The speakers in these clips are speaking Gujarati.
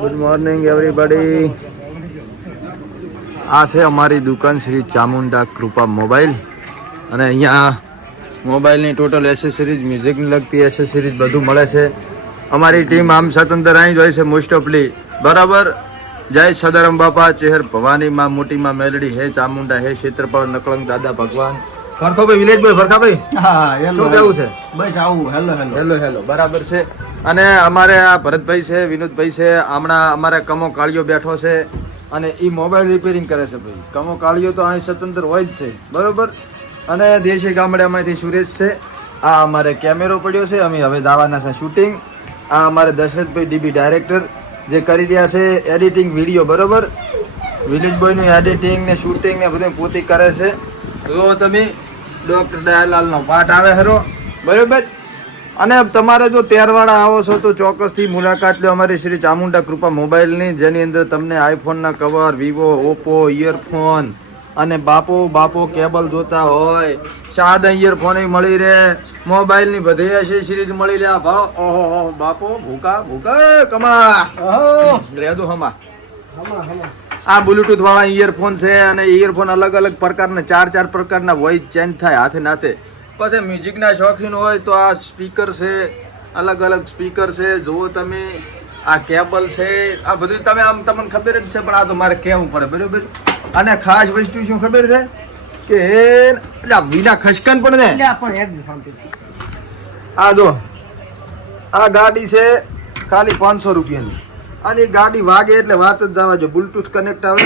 Good morning everybody. આ છે અમારી દુકાન શ્રી ચામુંડા કૃપા મોબાઈલ. અને અહીંયા મોબાઈલની ટોટલ એસેસરીઝ, મ્યુઝિકની લગતી એસેસરીઝ બધું મળે છે. અમારી ટીમ આમ સ્વતંત્ર અહીં જ હોય છે મોસ્ટ ઓફલી. બરાબર. જય સદારામ બાપા, ચેહર ભવાની માં, મોટી માં મેલડી, હે ચામુંડા, હે ક્ષેત્રપાળ, નકળંગ દાદા ભગવાન. ભરખાભાઈ, વિલેજભાઈ ભરખાભાઈ, શું કેવું છે? બસ આવું હેલો હેલો હેલો હેલો. બરાબર છે. અને અમારે આ ભરતભાઈ છે, વિનોદભાઈ છે. હમણાં અમારે કમો કાળિયો બેઠો છે અને એ મોબાઈલ રિપેરિંગ કરે છે. ભાઈ કમો કાળિયો તો અહીં સ્વતંત્ર હોય જ છે. બરોબર. અને દેશી ગામડામાંથી સુરેશ છે. આ અમારે કેમેરો પડ્યો છે, અમે હવે જવાના છે શૂટિંગ. આ અમારે દશરથભાઈ ડીબી ડાયરેક્ટર જે કરી રહ્યા છે એડિટિંગ વિડીયો. બરોબર. વિલેજબોયનું એડિટિંગ ને શૂટિંગ ને બધું પોતે કરે છે. જો તમે ડોક્ટર દયાલાલનો પાઠ આવે ખરો. બરોબર. અને તમારે જો તેરવાડા આવો છો તો ચોક્કસથી મુલાકાત લો અમારી શ્રી ચામુંડા કૃપા મોબાઈલની, જેની અંદર તમને આઈફોનના કવર, વિવો, ઓપ્પો, ઇયરફોન અને બાપો કેબલ જોતા હોય, સાદા ઇયરફોન મળી રહે, મોબાઈલની બધી એસેસરીઝ મળી રહે. ભાવ ઓહો બાપો ભૂકા કમા રેજો હમા. આ બ્લુટૂથ વાળા ઇયરફોન છે અને ઇયરફોન અલગ અલગ પ્રકારના, ચાર પ્રકારના વોઇસ ચેન્જ થાય હાથે નાથે. પછી મ્યુઝિકના શોખીન હોય તો આ સ્પીકર છે, અલગ અલગ સ્પીકર છે. જુઓ તમે, આ કેબલ છે, આ બધું તમે આમ તમને ખબર જ છે, પણ આ તો મારે કહેવું પડે. બરોબર. અને ખાસ વસ્તુ શું ખબર છે કે વિના ખસકન પણ ને આ જો આ ગાડી છે ખાલી 500 રૂપિયાની. અને ગાડી વાગે એટલે વાત જ જવા જો. બ્લુટૂથ કનેક્ટ આવે.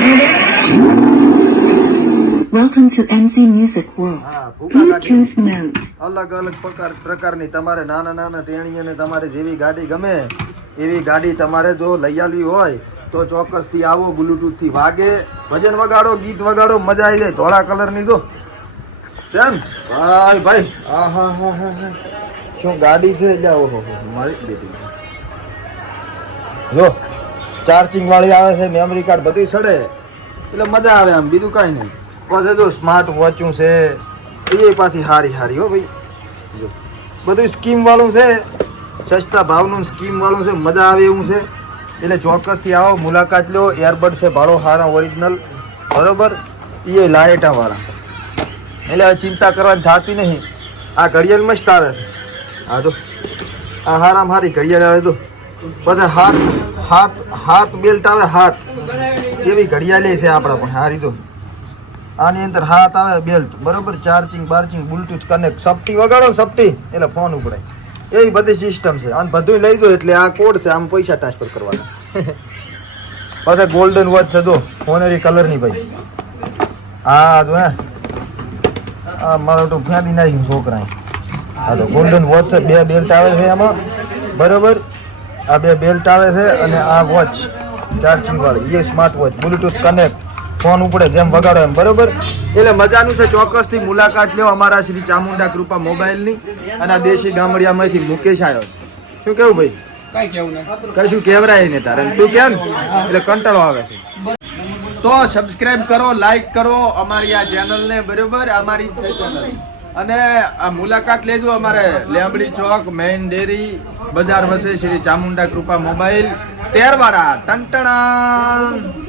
Welcome to MC Music World. Bluetooth mode. અલગ અલગ પ્રકારની તમારે નાના ટેણીઓને તમારે જેવી ગાડી ગમે એવી ગાડી તમારે જો લઈ આવવી હોય તો ચોક્કસથી આવો. બ્લુટૂથ થી વાગે, ભજન વગાડો, ગીત વગાડો, મજા આવી જાય. ધોળા કલર ની જો કેમ ભાઈ હા શું ગાડી છે. જાઓ મારી બેટી જો ચાર્જિંગ વાળી આવે છે, મેમરી કાર્ડ બધું સડે એટલે મજા આવે આમ. બીજું કઈ નહીં. પછી જો સ્માર્ટ વોચું છે એ પાછી હારી હો ભાઈ. જો બધું સ્કીમ વાળું છે, સસ્તા ભાવનું સ્કીમ વાળું છે, મજા આવે એવું છે. એટલે ચોક્કસથી આવો, મુલાકાત લો. એરબડ છે ભાડો હારા ઓરિજિનલ. બરોબર. એ લાઇટા વાળા, એટલે ચિંતા કરવાની થતી નહીં. આ ઘડિયાળ મસ્ત આવે છે. હા તો આ હારામાં હારી ઘડિયાળ આવે. તો પછી હાથ બેલ્ટ આવે, હાથ એવી ઘડિયાળ છે આપણા પણ હારી. તો આની અંદર હાથ આવે બેલ્ટ. બરોબર. ચાર્જિંગ બ્લુટૂથ કનેક્ટ, સપટી વગાડો ને સપટી એટલે ફોન ઉપડે. એવી બધી સિસ્ટમ છે. અને બધું લઈ જાઓ એટલે આ કોડ છે, આમ પૈસા ટ્રાન્સફર કરવાના. પછી ગોલ્ડન વોચ છે જો સોનેરી કલરની ભાઈ. હા જો હે આ મારો તો ફેંદી નાખ્યું છોકરાએ. હા તો ગોલ્ડન વોચ છે. 2 બેલ્ટ આવે છે એમાં. બરોબર. આ 2 બેલ્ટ આવે છે અને આ વોચ ચાર્જિંગ વાળી, એ smart watch, Bluetooth connect, phone ઉપડે જેમ વગાડો એમ. બરોબર. એટલે મજાનું છે. ચોક્કસથી મુલાકાત લો અમારા શ્રી ચામુંડા કૃપા મોબાઈલની. અને આ દેશી ગામડિયામાંથી મુકેશ આવ્યો છે. શું કેવું ભાઈ? કશું કેવરાય ને તારે તું કેમ એટલે કંટાળો આવે છે. તો સબસ્ક્રાઇબ કરો, લાઈક કરો અમારી આ ચેનલને. બરોબર. અમારી છે ચેનલ. અને આ મુલાકાત લેજો અમારે લેબડી ચોક, મેઇન ડેરી, બજાર વસે શ્રી ચામુંડા કૃપા મોબાઈલ, તેરવાડા, ટંટણા.